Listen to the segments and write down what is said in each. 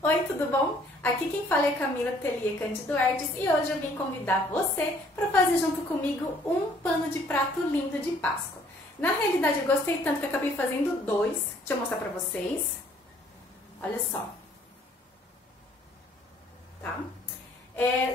Oi, tudo bom? Aqui quem fala é Camila Ateliê Cândido Artes e hoje eu vim convidar você para fazer junto comigo um pano de prato lindo de Páscoa. Na realidade eu gostei tanto que eu acabei fazendo dois, deixa eu mostrar para vocês. Olha só. Tá?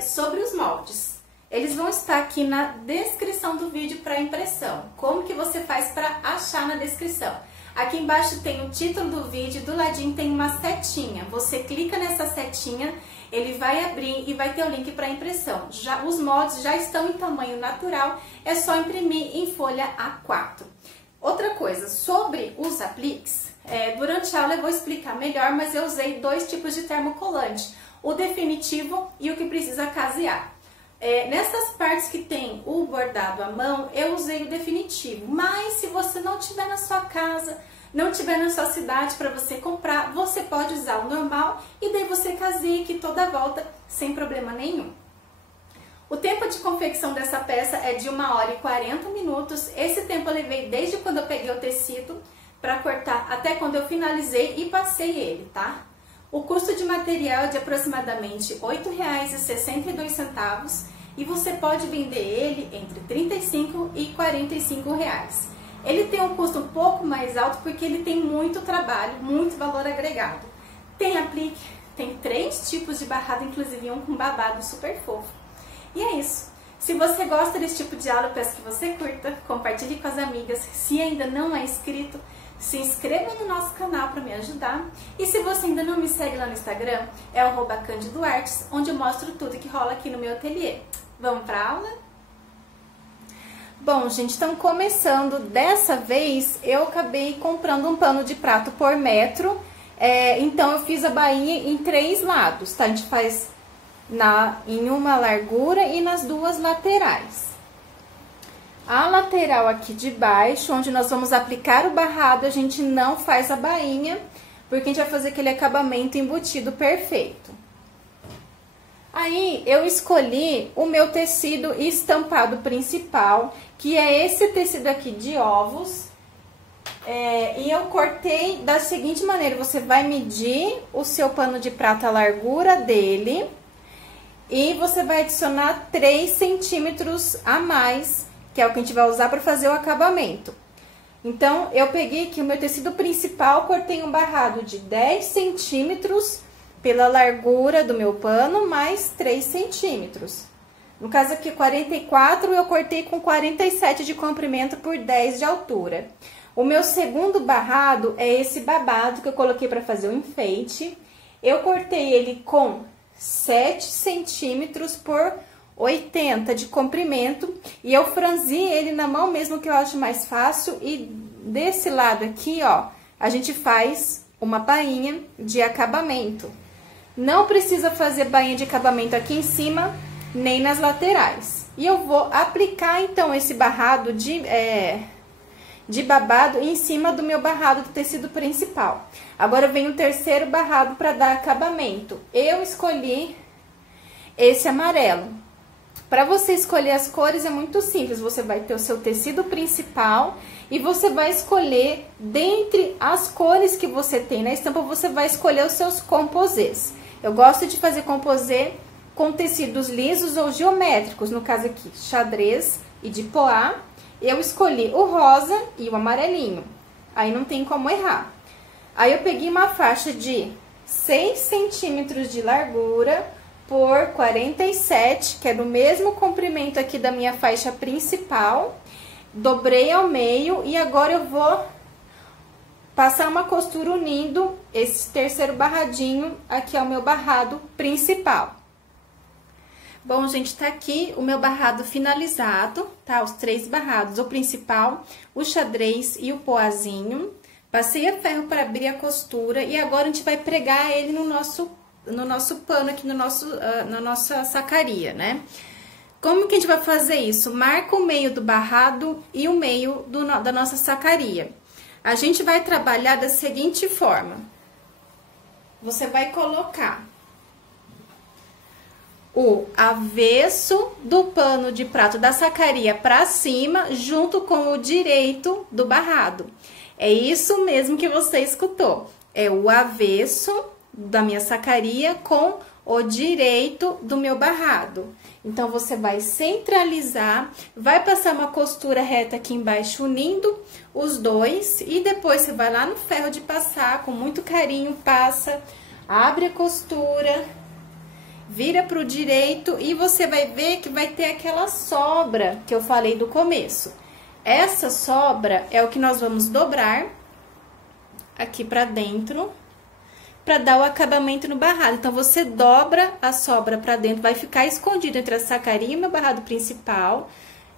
Sobre os moldes. Eles vão estar aqui na descrição do vídeo para impressão. Como que você faz para achar na descrição? Aqui embaixo tem o título do vídeo, do ladinho tem uma setinha. Você clica nessa setinha, ele vai abrir e vai ter o link para impressão. Os moldes já estão em tamanho natural, é só imprimir em folha A4. Outra coisa, sobre os apliques, durante a aula eu vou explicar melhor, mas eu usei dois tipos de termocolante, o definitivo e o que precisa casear. Nessas partes que tem o bordado à mão, eu usei o definitivo, mas se você não tiver na sua casa, não tiver na sua cidade para você comprar, você pode usar o normal e daí você caseia aqui toda a volta sem problema nenhum. O tempo de confecção dessa peça é de 1h40. Esse tempo eu levei desde quando eu peguei o tecido para cortar até quando eu finalizei e passei ele, tá? O custo de material é de aproximadamente R$ 8,62 e você pode vender ele entre R$ 35 e R$ 45. Ele tem um custo um pouco mais alto porque ele tem muito trabalho, muito valor agregado. Tem aplique, tem 3 tipos de barrado, inclusive um com babado super fofo. E é isso. Se você gosta desse tipo de aula, eu peço que você curta, compartilhe com as amigas. Se ainda não é inscrito, se inscreva no nosso canal para me ajudar. E se você ainda não me segue lá no Instagram, é o @CândidoArtes, onde eu mostro tudo que rola aqui no meu ateliê. Vamos para a aula? Bom, gente, então começando, dessa vez eu acabei comprando um pano de prato por metro. Então eu fiz a bainha em 3 lados, tá? A gente faz em uma largura e nas 2 laterais. A lateral aqui de baixo, onde nós vamos aplicar o barrado, a gente não faz a bainha, porque a gente vai fazer aquele acabamento embutido perfeito. Aí, eu escolhi o meu tecido estampado principal, que é esse tecido aqui de ovos. E eu cortei da seguinte maneira, você vai medir o seu pano de prato, a largura dele, e você vai adicionar 3 centímetros a mais, que é o que a gente vai usar para fazer o acabamento. Então, eu peguei aqui o meu tecido principal, cortei um barrado de 10 centímetros pela largura do meu pano, mais 3 centímetros. No caso aqui, 44, eu cortei com 47 de comprimento por 10 de altura. O meu segundo barrado é esse babado que eu coloquei para fazer o enfeite. Eu cortei ele com 7 centímetros por 80 de comprimento e eu franzi ele na mão mesmo, que eu acho mais fácil, e desse lado aqui, ó, a gente faz uma bainha de acabamento. Não precisa fazer bainha de acabamento aqui em cima, nem nas laterais. E eu vou aplicar, então, esse barrado de babado em cima do meu barrado do tecido principal. Agora vem o terceiro barrado para dar acabamento. Eu escolhi esse amarelo. Para você escolher as cores é muito simples, você vai ter o seu tecido principal e você vai escolher, dentre as cores que você tem na estampa, você vai escolher os seus composês. Eu gosto de fazer composê com tecidos lisos ou geométricos, no caso aqui, xadrez e de poá. Eu escolhi o rosa e o amarelinho, aí não tem como errar. Aí eu peguei uma faixa de 6 centímetros de largura por 47, que é do mesmo comprimento aqui da minha faixa principal. Dobrei ao meio e agora eu vou passar uma costura unindo esse terceiro barradinho aqui ao meu barrado principal. Bom, gente, tá aqui o meu barrado finalizado, tá? Os 3 barrados, o principal, o xadrez e o poazinho. Passei a ferro para abrir a costura e agora a gente vai pregar ele no nosso pano aqui, na nossa sacaria, né? Como que a gente vai fazer isso? Marca o meio do barrado e o meio da nossa sacaria. A gente vai trabalhar da seguinte forma. Você vai colocar o avesso do pano de prato da sacaria para cima, junto com o direito do barrado. É isso mesmo que você escutou. É o avesso da minha sacaria com o direito do meu barrado. Então, você vai centralizar, vai passar uma costura reta aqui embaixo, unindo os dois, e depois você vai lá no ferro de passar, com muito carinho, passa, abre a costura, vira pro direito, e você vai ver que vai ter aquela sobra que eu falei do começo. Essa sobra é o que nós vamos dobrar aqui pra dentro, para dar o acabamento no barrado. Então, você dobra a sobra para dentro, vai ficar escondido entre a sacaria e o meu barrado principal.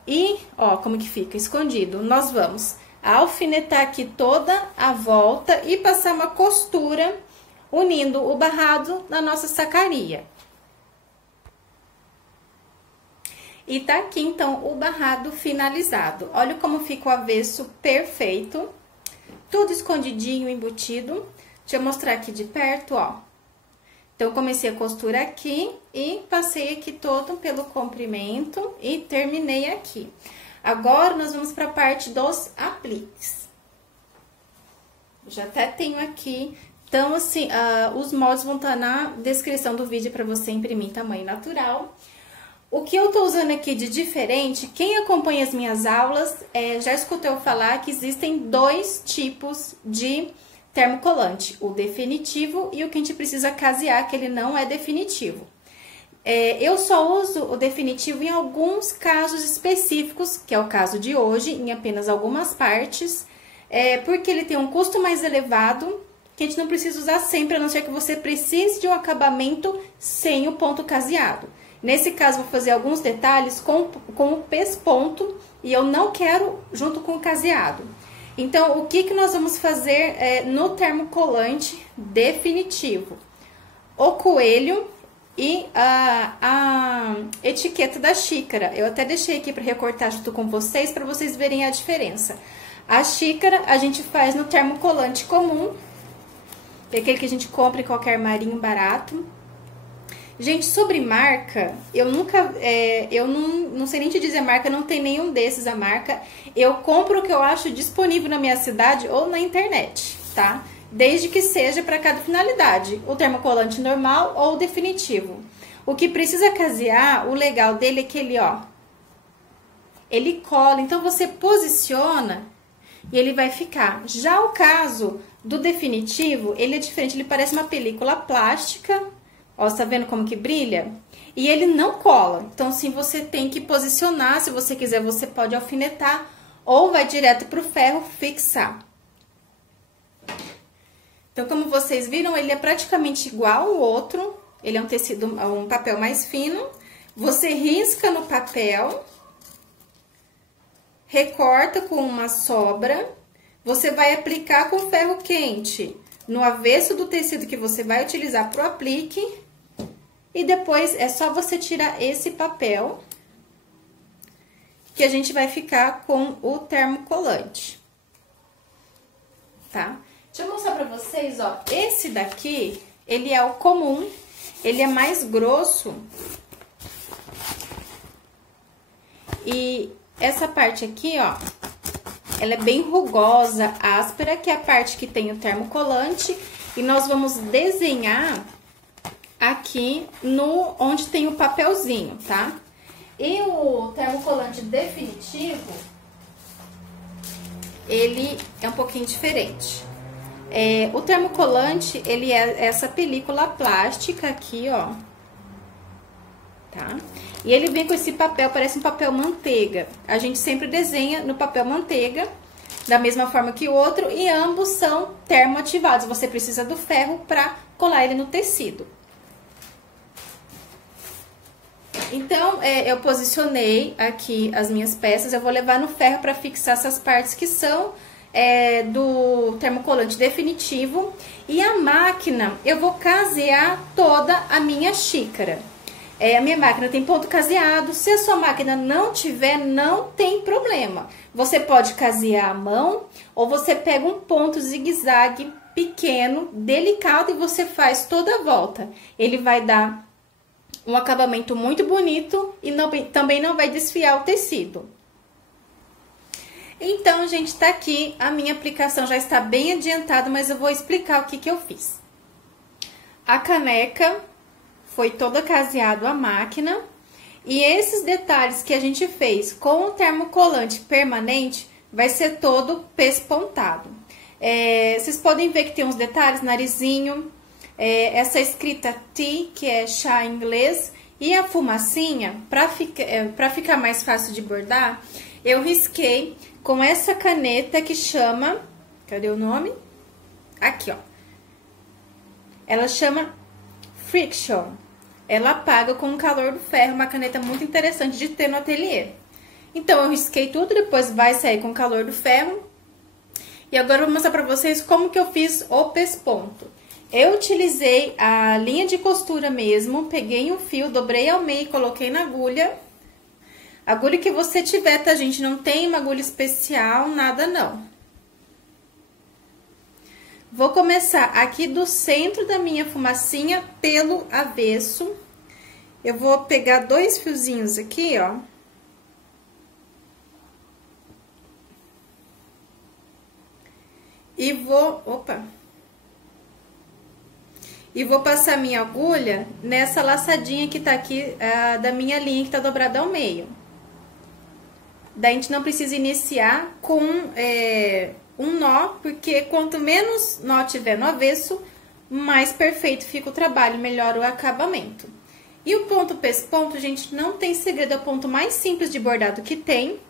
E, ó, como que fica escondido. Nós vamos alfinetar aqui toda a volta e passar uma costura unindo o barrado na nossa sacaria. E tá aqui, então, o barrado finalizado. Olha como fica o avesso perfeito. Tudo escondidinho, embutido. Deixa eu mostrar aqui de perto, ó. Então, comecei a costura aqui e passei aqui todo pelo comprimento e terminei aqui. Agora, nós vamos para a parte dos apliques. Já até tenho aqui. Então, assim, os moldes vão estar na descrição do vídeo para você imprimir em tamanho natural. O que eu tô usando aqui de diferente, quem acompanha as minhas aulas, já escutou eu falar que existem dois tipos de termocolante, o definitivo e o que a gente precisa casear, que ele não é definitivo. Eu só uso o definitivo em alguns casos específicos, que é o caso de hoje, em apenas algumas partes, porque ele tem um custo mais elevado, que a gente não precisa usar sempre, a não ser que você precise de um acabamento sem o ponto caseado. Nesse caso, vou fazer alguns detalhes com o pesponto e eu não quero junto com o caseado. Então, o que nós vamos fazer no termocolante definitivo? O coelho e a etiqueta da xícara. Eu até deixei aqui para recortar junto com vocês, para vocês verem a diferença. A xícara a gente faz no termocolante comum, que é aquele que a gente compra em qualquer armarinho barato. Gente, sobre marca, eu não sei nem te dizer marca, não tem nenhum desses a marca. Eu compro o que eu acho disponível na minha cidade ou na internet, tá? Desde que seja para cada finalidade, o termocolante normal ou o definitivo. O que precisa casear, o legal dele é que ele, ó, ele cola, então você posiciona e ele vai ficar. Já o caso do definitivo, ele é diferente, ele parece uma película plástica. Ó, você tá vendo como que brilha? E ele não cola. Então, sim, você tem que posicionar. Se você quiser, você pode alfinetar ou vai direto pro ferro fixar. Então, como vocês viram, ele é praticamente igual ao outro. Ele é um tecido, um papel mais fino. Você risca no papel, recorta com uma sobra. Você vai aplicar com ferro quente no avesso do tecido que você vai utilizar pro aplique. E depois é só você tirar esse papel, que a gente vai ficar com o termocolante, tá? Deixa eu mostrar pra vocês, ó, esse daqui, ele é o comum, ele é mais grosso. E essa parte aqui, ó, ela é bem rugosa, áspera, que é a parte que tem o termocolante. E nós vamos desenhar aqui no onde tem o papelzinho, tá? E o termocolante definitivo, ele é um pouquinho diferente. O termocolante, ele é essa película plástica aqui, ó, tá? E ele vem com esse papel, parece um papel manteiga. A gente sempre desenha no papel manteiga, da mesma forma que o outro, e ambos são termoativados. Você precisa do ferro para colar ele no tecido. Então, eu posicionei aqui as minhas peças, eu vou levar no ferro para fixar essas partes que são do termocolante definitivo. E a máquina, eu vou casear toda a minha xícara. A minha máquina tem ponto caseado, se a sua máquina não tiver, não tem problema. Você pode casear à mão, ou você pega um ponto zigue-zague pequeno, delicado, e você faz toda a volta. Ele vai dar um acabamento muito bonito e também não vai desfiar o tecido. Então, gente, tá aqui, a minha aplicação já está bem adiantada, mas eu vou explicar o que eu fiz. A caneca foi toda caseado à máquina. E esses detalhes que a gente fez com o termocolante permanente vai ser todo pespontado. Vocês podem ver que tem uns detalhes, narizinho, essa escrita T, que é chá em inglês, e a fumacinha, para ficar mais fácil de bordar, eu risquei com essa caneta que chama... Cadê o nome? Aqui, ó. Ela chama Friction. Ela apaga com o calor do ferro, uma caneta muito interessante de ter no ateliê. Então, eu risquei tudo, depois vai sair com o calor do ferro. E agora eu vou mostrar pra vocês como que eu fiz o pesponto. Eu utilizei a linha de costura mesmo, peguei um fio, dobrei ao meio e coloquei na agulha. Agulha que você tiver, tá, gente? Não tem uma agulha especial, nada não. Vou começar aqui do centro da minha fumacinha pelo avesso. Eu vou pegar 2 fiozinhos aqui, ó. E vou... Opa! E vou passar minha agulha nessa laçadinha que tá aqui da minha linha que tá dobrada ao meio. Daí a gente não precisa iniciar com um nó, porque quanto menos nó tiver no avesso, mais perfeito fica o trabalho, melhor o acabamento. E o ponto pesponto, gente, não tem segredo, é o ponto mais simples de bordado que tem.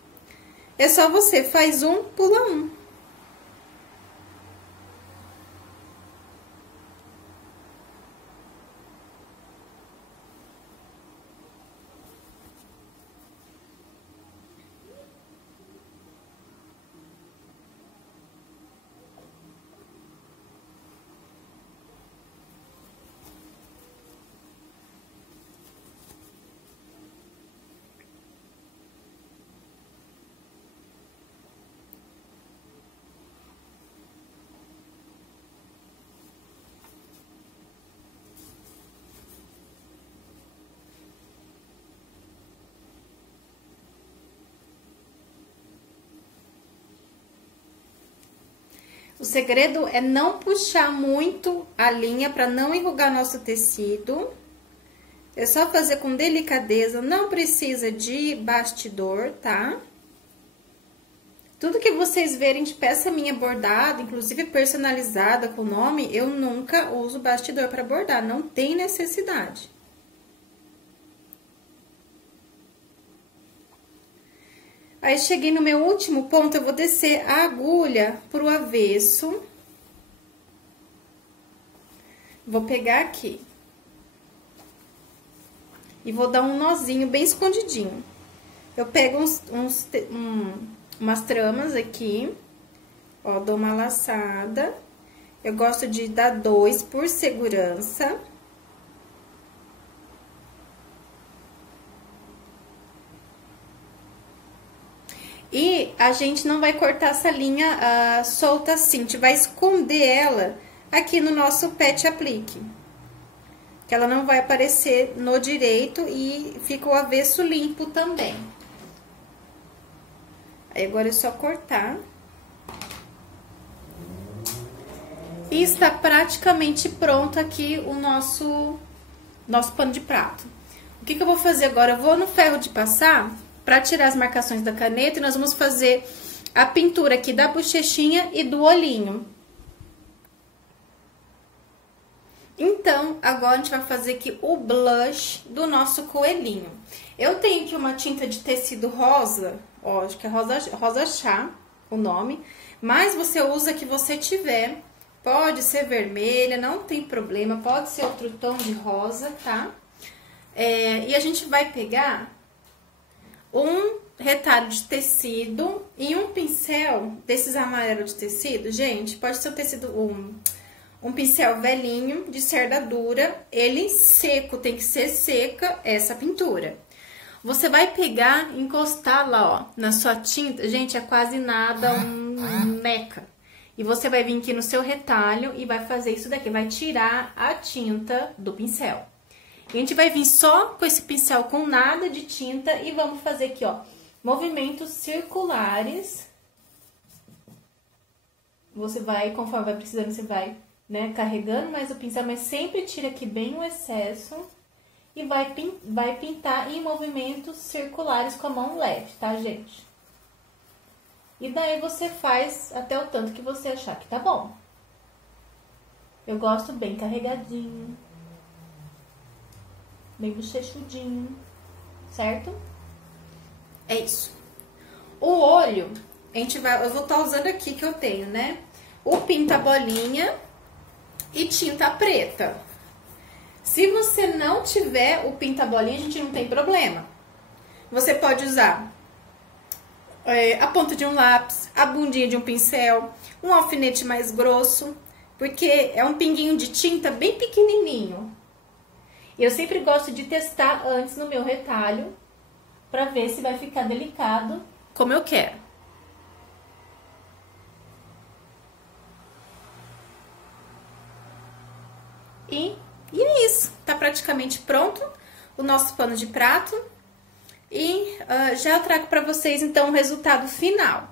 É só você faz um, pula um. O segredo é não puxar muito a linha para não enrugar nosso tecido. É só fazer com delicadeza, não precisa de bastidor, tá? Tudo que vocês verem de peça minha bordada, inclusive personalizada com nome, eu nunca uso bastidor para bordar, não tem necessidade. Aí, cheguei no meu último ponto, eu vou descer a agulha pro avesso. Vou pegar aqui. E vou dar um nozinho bem escondidinho. Eu pego umas tramas aqui, ó, dou uma laçada. Eu gosto de dar 2 por segurança. E a gente não vai cortar essa linha solta assim, a gente vai esconder ela aqui no nosso pet aplique. Que ela não vai aparecer no direito e fica o avesso limpo também. Aí, agora é só cortar. E está praticamente pronto aqui o nosso pano de prato. O que eu vou fazer agora? Eu vou no ferro de passar para tirar as marcações da caneta e nós vamos fazer a pintura aqui da bochechinha e do olhinho. Então, agora a gente vai fazer aqui o blush do nosso coelhinho. Eu tenho aqui uma tinta de tecido rosa, ó, acho que é rosa chá o nome, mas você usa a que você tiver. Pode ser vermelha, não tem problema, pode ser outro tom de rosa, tá? E a gente vai pegar um retalho de tecido e um pincel desses amarelos de tecido. Gente, pode ser um tecido, um pincel velhinho de cerda dura, ele seco, tem que ser seca essa pintura. Você vai pegar, encostar lá, ó, na sua tinta, gente, é quase nada, um meca. E você vai vir aqui no seu retalho e vai fazer isso daqui, vai tirar a tinta do pincel. E a gente vai vir só com esse pincel com nada de tinta e vamos fazer aqui, ó, movimentos circulares. Você vai, conforme vai precisando, você vai né, carregando mais o pincel, mas sempre tira aqui bem o excesso e vai pintar em movimentos circulares com a mão leve, tá, gente? E daí você faz até o tanto que você achar que tá bom. Eu gosto bem carregadinho, bem bochechudinho, certo? É isso. O olho, eu vou estar usando aqui que eu tenho, né? O pinta bolinha e tinta preta. Se você não tiver o pinta bolinha, a gente não tem problema. Você pode usar a ponta de um lápis, a bundinha de um pincel, um alfinete mais grosso, porque é um pinguinho de tinta bem pequenininho. Eu sempre gosto de testar antes no meu retalho, pra ver se vai ficar delicado como eu quero. E é isso, tá praticamente pronto o nosso pano de prato. E já eu trago pra vocês, então, o resultado final.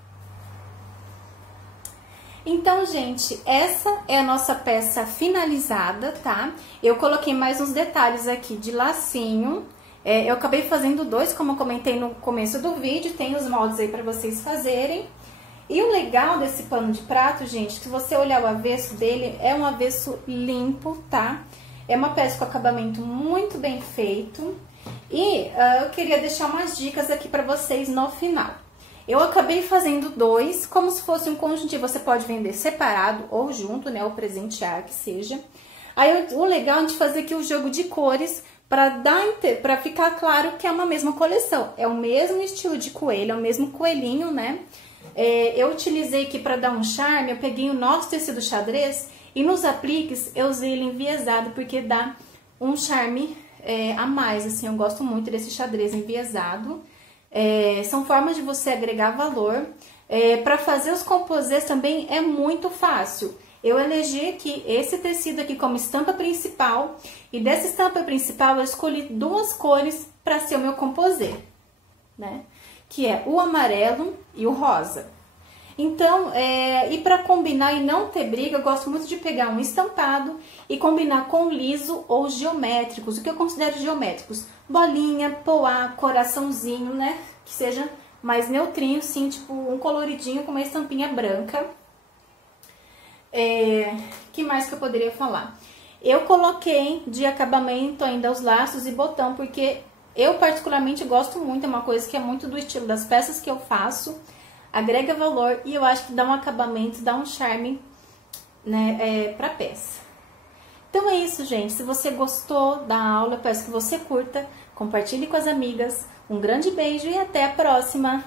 Então, gente, essa é a nossa peça finalizada, tá? Eu coloquei mais uns detalhes aqui de lacinho. Eu acabei fazendo 2, como eu comentei no começo do vídeo, tem os moldes aí pra vocês fazerem. E o legal desse pano de prato, gente, se você olhar o avesso dele, é um avesso limpo, tá? É uma peça com acabamento muito bem feito. E eu queria deixar umas dicas aqui pra vocês no final. Eu acabei fazendo 2, como se fosse um conjuntinho. Você pode vender separado ou junto, né? Ou presentear, que seja. Aí o legal é de fazer aqui o jogo de cores para ficar claro que é uma mesma coleção. É o mesmo estilo de coelho, é o mesmo coelhinho, né? Eu utilizei aqui para dar um charme, eu peguei o nosso tecido xadrez e nos apliques eu usei ele enviesado porque dá um charme a mais, assim, eu gosto muito desse xadrez enviesado. São formas de você agregar valor. Para fazer os composês também é muito fácil. Eu elegi aqui esse tecido aqui como estampa principal. E dessa estampa principal eu escolhi 2 cores para ser o meu composê, né? Que é o amarelo e o rosa. Então, e para combinar e não ter briga, eu gosto muito de pegar um estampado e combinar com liso ou geométricos. O que eu considero geométricos? Bolinha, poá, coraçãozinho, né? Que seja mais neutrinho, sim, tipo um coloridinho com uma estampinha branca. Que mais que eu poderia falar? Eu coloquei de acabamento ainda os laços e botão, porque eu particularmente gosto muito, é uma coisa que é muito do estilo das peças que eu faço. Agrega valor e eu acho que dá um acabamento, dá um charme, né, pra peça. Então é isso, gente. Se você gostou da aula, eu peço que você curta, compartilhe com as amigas. Um grande beijo e até a próxima!